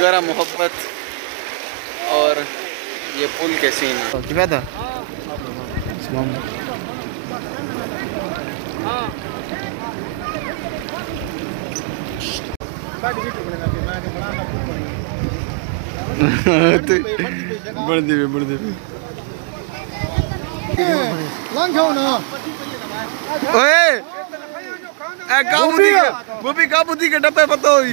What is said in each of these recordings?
गरम मोहब्बत और ये पुल के सीन है। क्या था? वो भी काबूती के डब्बे पता हुई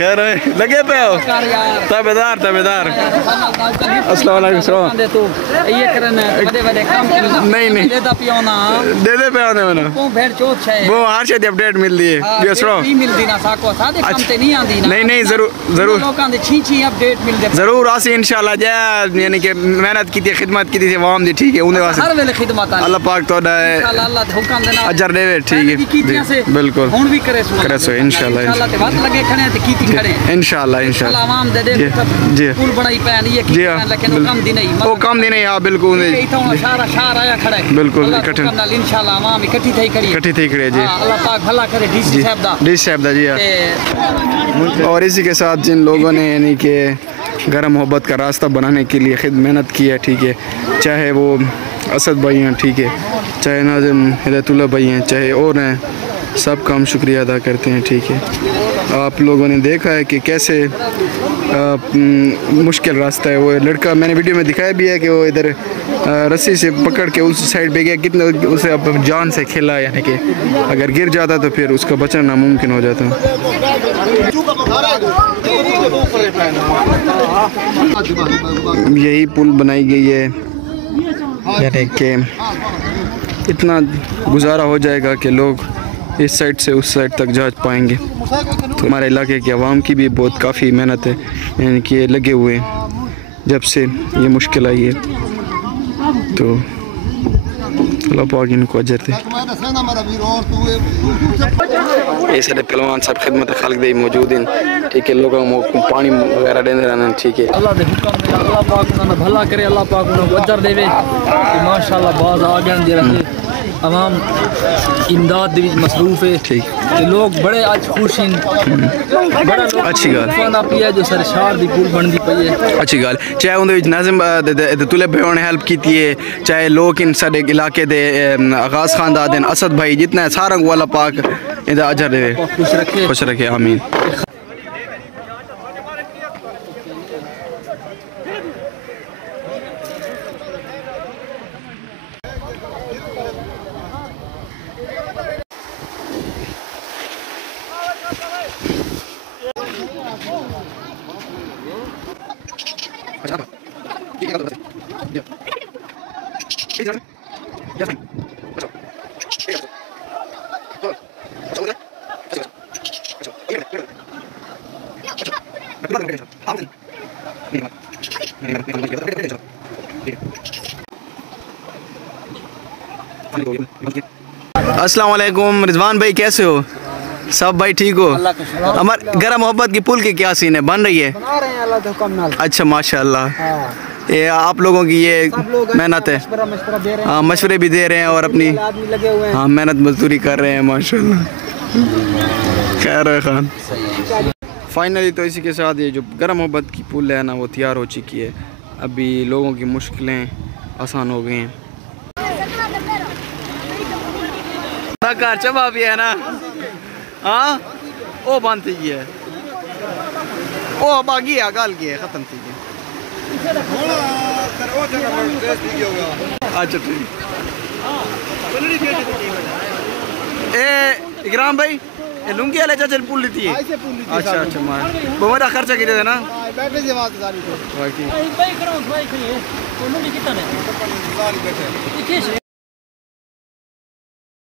यार लगे पे हो तबेदार अस्सलाम वालेकुम नहीं दे दे पे आने वाला वो हर चीज अपडेट मिल रही है नहीं जरूर आसी इंशाल्लाह यानी कि मेहनत की थी खिदमत की थी आवाम दी ठीक है अल्लाह पाक तो अजर देवे ठीक है बिल्कुल इंशाल्लाह जी वो कम दी नहीं हाँ बिल्कुल बिल्कुल इकट्ठी थी खड़े जी डी साहब दा जी और इसी के साथ जिन लोगों ने यानी कि गरम मोहब्बत का रास्ता बनाने के लिए खुद मेहनत की है ठीक है चाहे वो असद भाई हैं ठीक है चाहे नाज़िम हिदायतुल्लाह भाई हैं चाहे और हैं सबका हम शुक्रिया अदा करते हैं ठीक है। आप लोगों ने देखा है कि कैसे मुश्किल रास्ता है। वो लड़का मैंने वीडियो में दिखाया भी है कि वो इधर रस्सी से पकड़ के उस साइड पे गया कितना उसे अब जान से खेला यानी कि अगर गिर जाता तो फिर उसका बचना नामुमकिन हो जाता। यही पुल बनाई गई है यानी कि इतना गुजारा हो जाएगा कि लोग इस साइड से उस साइड तक जा पाएंगे। तो हमारे इलाके की आवाम की भी बहुत काफ़ी मेहनत है यानी कि लगे हुए हैं जब से ये मुश्किल आई है तो अल्लाह पाक इनको अजर दे। ये सारे पहलवान सब खिदमत खालिक दे मौजूद हैं ठीक है लोगों को पानी वगैरह देने रहना ठीक है अल्लाह दे हुक्म दे अल्लाह पाक उन्हें भला करे अल्लाह पाक उन्हें अजर देवे माशाअल्लाह बाज आ गए दे रहे आवाम इमदाद दे मसरूफ है ठीक लोग बड़े आज खुश हैं बड़ा अच्छी गल खाना पिया जो सरशार दी पुल बनदी पई है अच्छी गल चाहे उनदे विच नाज़िम तुले भाई ने हेल्प की है चाहे लोग इन साडे इलाके दे आगाज खान दा देन असद भाई जितना सारा को अल्लाह पाक इदा अजर दे खुश रखे आमीन। अस्सलाम वालेकुम रिजवान भाई कैसे हो सब भाई ठीक हो हमारे गरम मोहब्बत की पुल की क्या सीन है बन रही है अच्छा माशाल्लाह ये आप लोगों की ये मेहनत है हाँ मशवरे भी दे रहे हैं और अपनी हाँ मेहनत मजदूरी कर रहे हैं माशाल्लाह खैर है खान। फाइनली तो इसी के साथ ये जो गरम मोहब्बत की पुल है ना वो तैयार हो चुकी है अभी लोगों की मुश्किलें आसान हो गई हैं। कार चबा भी है ना हाँ वो बंद थी है वो बागी है गल की है खत्म थी अच्छा ठीक इकराम भाई लुंगी वाले चाचल पुल ली थी अच्छा अच्छा मार वो मेरा खर्चा कितना था ना